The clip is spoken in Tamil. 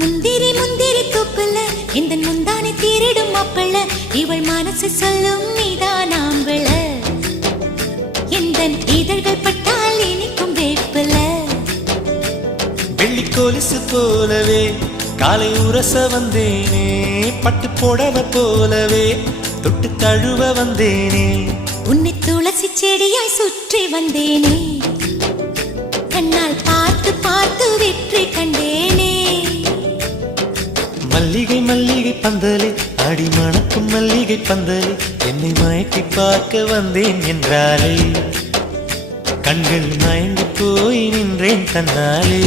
முந்திரி முந்திரி தூப்புல இந்த முந்தானை தீரிடும் மாப்பிள்ள இவள் மனசு சொல்லும் நீதான் ஆம்பள இந்த இதழ்கள் பட்டால் இனிக்கும் வேப்பில வெள்ளி கொலுசு போலவே காலை உரச வந்தேனே பட்டு போடவ போலவே தொட்டு தழுவ வந்தேனே உன்னை துளசி செடியாய் சுற்றி வந்தேனே கண்ணால் பார்த்து பார்த்து வெற்றி கண்டேனே மல்லிகை மல்லிகை பந்தலே அடி மணக்கும் மல்லிகை பந்தலே என்னை மயக்கி பார்க்க வந்தேன் என்றாலே கண்கள் மயங்கி போய் நின்றேன் தன்னாலே